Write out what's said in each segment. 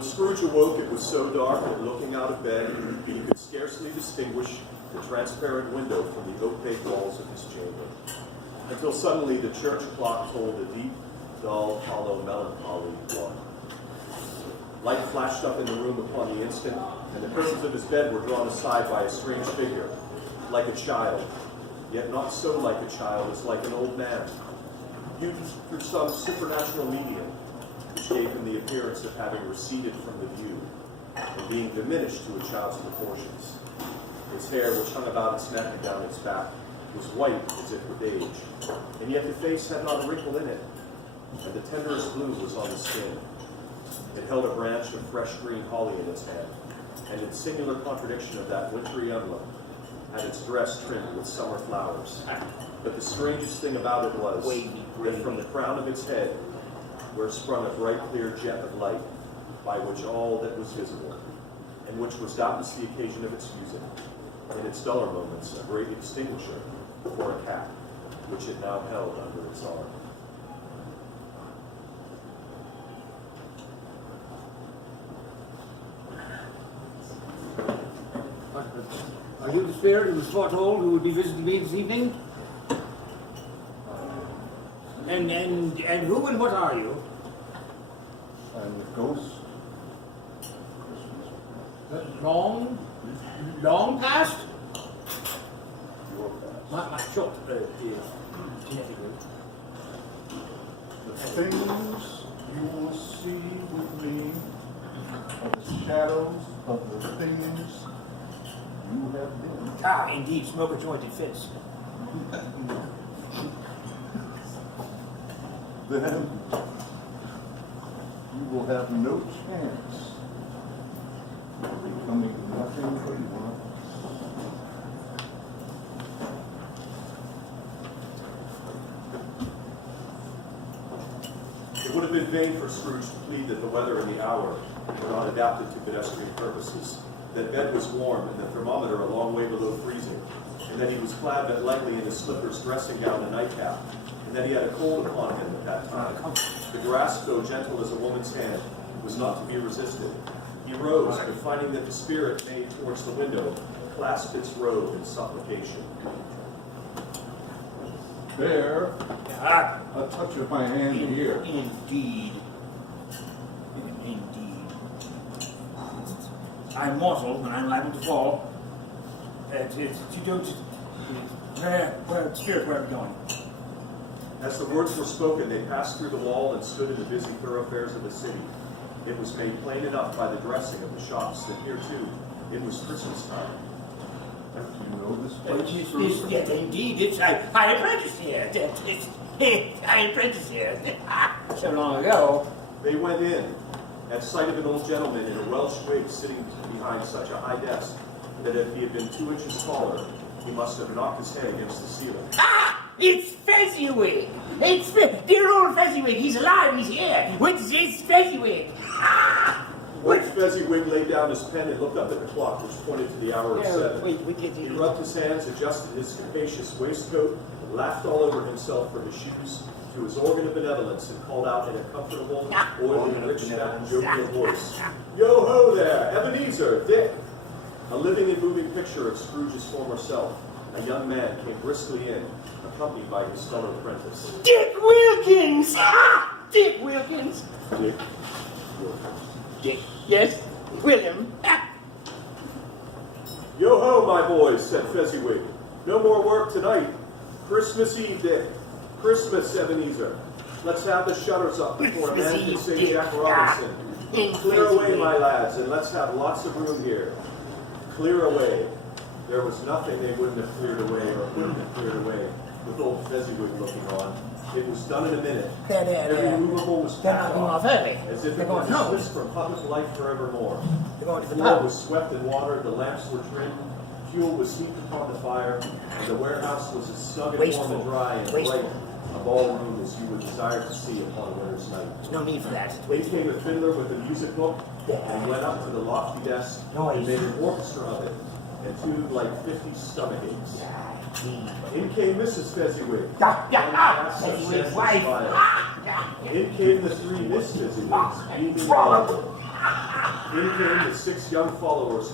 When Scrooge awoke, it was so dark that looking out of bed, he could scarcely distinguish the transparent window from the opaque walls of his chamber. Until suddenly the church clock told a deep, dull, hollow, melancholy one. Light flashed up in the room upon the instant, and the curtains of his bed were drawn aside by a strange figure, like a child, yet not so like a child as like an old man, viewed through some supernatural medium, which gave him the appearance of having receded from the view, and being diminished to a child's proportions. Its hair, which hung about its neck and down its back, was white as if with age, and yet the face had not a wrinkle in it, and the tenderest blue was on the skin. It held a branch of fresh green holly in its hand, and in singular contradiction of that wintry emblem, had its dress trimmed with summer flowers. But the strangest thing about it was that from the crown of its head, where sprung a bright clear jet of light, by which all that was visible, and which was doubtless the occasion of its using, in its duller moments, a great extinguisher for a cap, which it now held under its arm. Are you the spirit who was foretold who would be visiting me this evening? And who and what are you? I'm the ghost. Long past? Your past. My short, genetically. The things you will see with me are the shadows of the things you have been. Ah, indeed, smoke a joint, it fits. Then you will have no chance of becoming nothing but one. It would have been vain for Scrooge to plead that the weather and the hour were not adapted to pedestrian purposes, that bed was warm and the thermometer a long way below freezing, and that he was clad but lightly in his slippers, dressing gown, and nightcap, and that he had a cold upon him at that time. The grasp, though gentle as a woman's hand, was not to be resisted. He rose, but finding that the spirit made towards the window, clasped its robe in supplication. There, a touch of my hand here. Indeed. I'm mortal and I'm liable to fall. You don't. Spirit, where are we going? As the words were spoken, they passed through the wall and stood in the busy thoroughfares of the city. It was made plain enough by the dressing of the shops that here, too, it was Christmas time. Do you know this place? Yes, indeed, it's I apprenticed here. I apprenticed here so long ago. They went in, at sight of an old gentleman in a Welsh wig sitting behind such a high desk that if he had been 2 inches taller, he must have knocked his head against the ceiling. Ah! It's Fezziwig! It's dear old Fezziwig. He's alive. He's here. It's Fezziwig. Ah! Old Fezziwig laid down his pen and looked up at the clock, which pointed to the hour of 7. He rubbed his hands, adjusted his capacious waistcoat, laughed all over himself for his shoes, to his organ of benevolence, and called out in a comfortable, oily, rich, fat, and jovial voice, "Yo-ho there, Ebenezer, Dick!" A living and moving picture of Scrooge's former self, a young man came briskly in, accompanied by his fellow apprentice. Dick Wilkins! Ah! Dick Wilkins! Dick. Dick. Yes, William. Ah. "Yo-ho, my boys," said Fezziwig. "No more work tonight. Christmas Eve, Dick. Christmas, Ebenezer. Let's have the shutters up before a man can say Jack Robinson. Clear away, my lads, and let's have lots of room here. Clear away." There was nothing they wouldn't have cleared away or couldn't have cleared away with old Fezziwig looking on. It was done in a minute. Every movable was packed off, as if it were dismissed from public life forevermore. The floor was swept and watered, the lamps were trimmed, fuel was heaped upon the fire, and the warehouse was as snug and warm and dry and bright a ballroom as you would desire to see upon a winter's night. There's no need for that. In came a fiddler with a music book, and went up to the lofty desk and made an orchestra of it, and tuned like 50 stomach aches. In came Mrs. Fezziwig, Fezziwig's wife. In came the 3 Miss Fezziwigs, beaming all over. In came the 6 young followers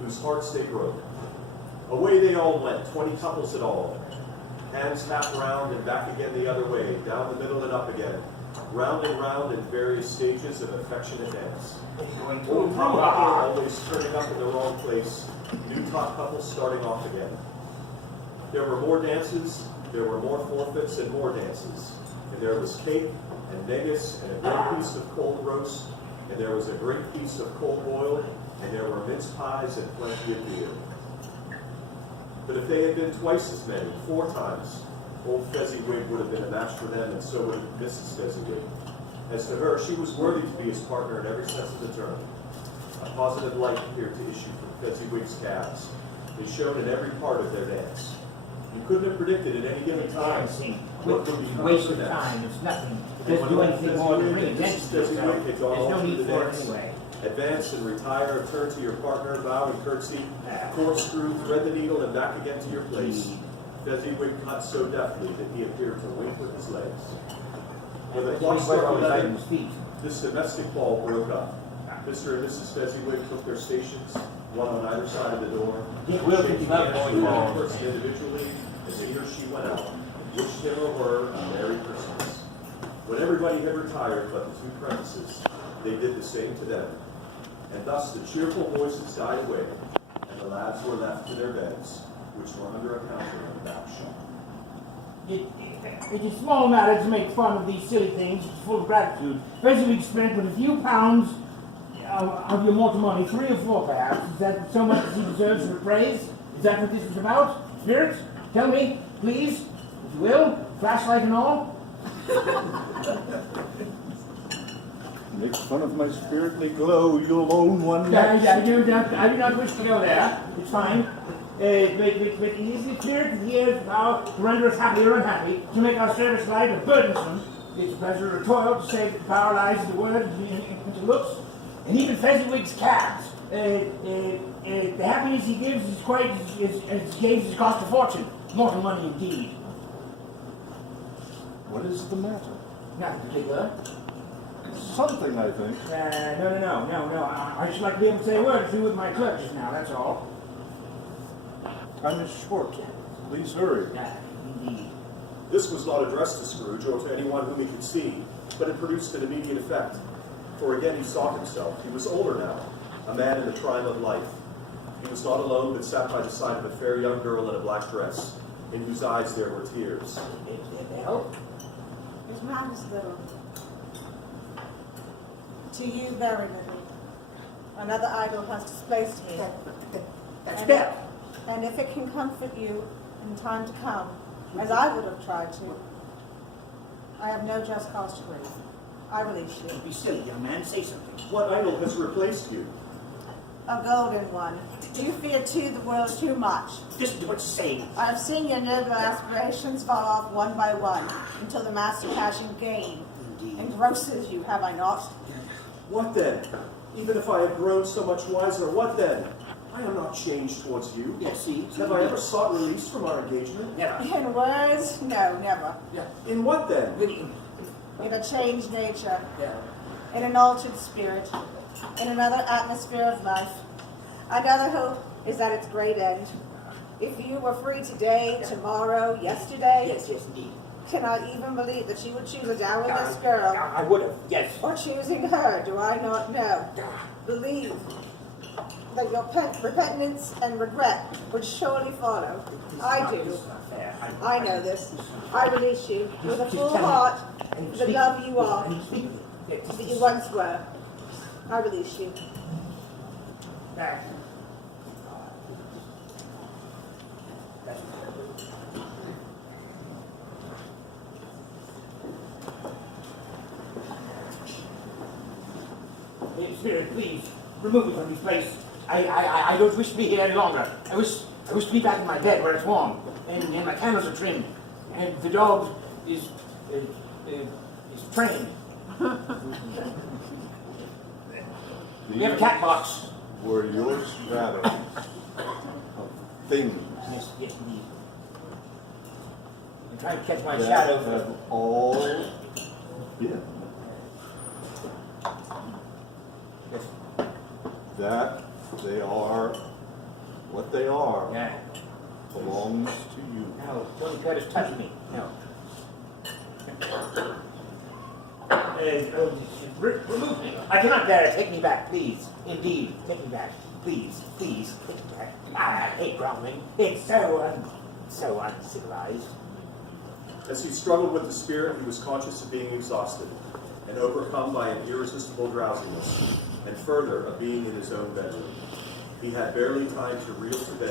whose hearts they broke. Away they all went, 20 couples in all. Hands half round and back again the other way, down the middle and up again, round and round in various stages of affectionate dance. Old couple always turning up in the wrong place, new top couples starting off again. There were more dances, there were more forfeits and more dances, and there was cake and negus and a great piece of cold roast, and there was a great piece of cold boiled, and there were mince pies and plenty of beer. But if they had been twice as many, 4 times, old Fezziwig would have been a match for them, and so would Mrs. Fezziwig. As to her, she was worthy to be his partner in every sense of the term. A positive light appeared to issue from Fezziwig's calves. They shone in every part of their dance. You couldn't have predicted at any given time what would be Waste of time. It's nothing. It doesn't do anything more than bring attention to yourself. There's no need for it anyway. Advance and retire, turn to your partner, bow and curtsy, corkscrew, thread the needle, and back again to your place. Fezziwig cut so deftly that he appeared to wink with his legs. When the clock struck 11, this domestic ball broke up. Mr. and Mrs. Fezziwig took their stations, one on either side of the door, shaking hands with every person individually as he or she went out, wished him or her a Merry Christmas. When everybody had retired but the 2 apprentices, they did the same to them. And thus the cheerful voices died away, and the lads were left to their beds, which were under a counter in the back shop. It's a small matter to make fun of these silly things. It's full of gratitude. Fezziwig spent but a few pounds of your mortal money, 3 or 4 perhaps. Is that so much as he deserves for praise? Is that what this is about? Spirit, tell me, please, if you will, flashlight and all. Make fun of my spiritly glow, you'll own one I next. do not wish to go there. It's fine. But is it clear that he has the power to render us happy or unhappy, to make our service light or burdensome? It's a pleasure or toil to say that the power lies in the word and the looks. And even Fezziwig's calves. The happiness he gives is quite as gains his cost a fortune. Mortal money indeed. What is the matter? Nothing particular. Something, I think. No. I just like to be able to say a word or two with my clerk just now, that's all. Time is short. Please hurry. Indeed. This was not addressed to Scrooge or to anyone whom he could see, but it produced an immediate effect. For again he saw himself. He was older now, a man in the prime of life. He was not alone, but sat by the side of a fair young girl in a black dress, in whose eyes there were tears. Help? His man is little. To you, very little. Another idol has displaced me. That's better. And if it can comfort you in time to come, as I would have tried to, I have no just cause to grieve. I release you. Don't be silly, young man. Say something. What idol has replaced you? A golden one. You fear the world too much. Listen to what you're saying. I have seen your noble aspirations fall off one by one until the master passion gain engrosses you, have I not? What then? Even if I have grown so much wiser, what then? I am not changed towards you. Yes, see? Have I ever sought release from our engagement? Never. In words? No, never. Yeah. In what then? Really? In a changed nature, Yeah. in an altered spirit, in another atmosphere of life. Another hope is at its great end. If you were free today, tomorrow, yesterday, Yes, indeed. can I even believe that you would choose a dowerless girl? I would have, yes. Or choosing her, do I not know? Believe that your repentance and regret would surely follow. I do. I know this. I release you with a full heart, the love you are, that you once were. I release you. Back. Spirit, please, remove me from this place. I don't wish to be here any longer. I wish to be back in my bed where it's warm, and my candles are trimmed, and the dog is trained. We have a cat box. Were your shadows of things Yes, indeed. I'm trying to catch my that shadow. have all been? Yes, that they are what they are Yeah. belongs to you. No, don't let us touch me. No. Remove me. I cannot bear it. Take me back, please. Indeed, take me back. Please, please, take me back. I hate groveling. It's so uncivilized. As he struggled with the spirit, he was conscious of being exhausted and overcome by an irresistible drowsiness, and further, of being in his own bedroom. He had barely time to reel to bed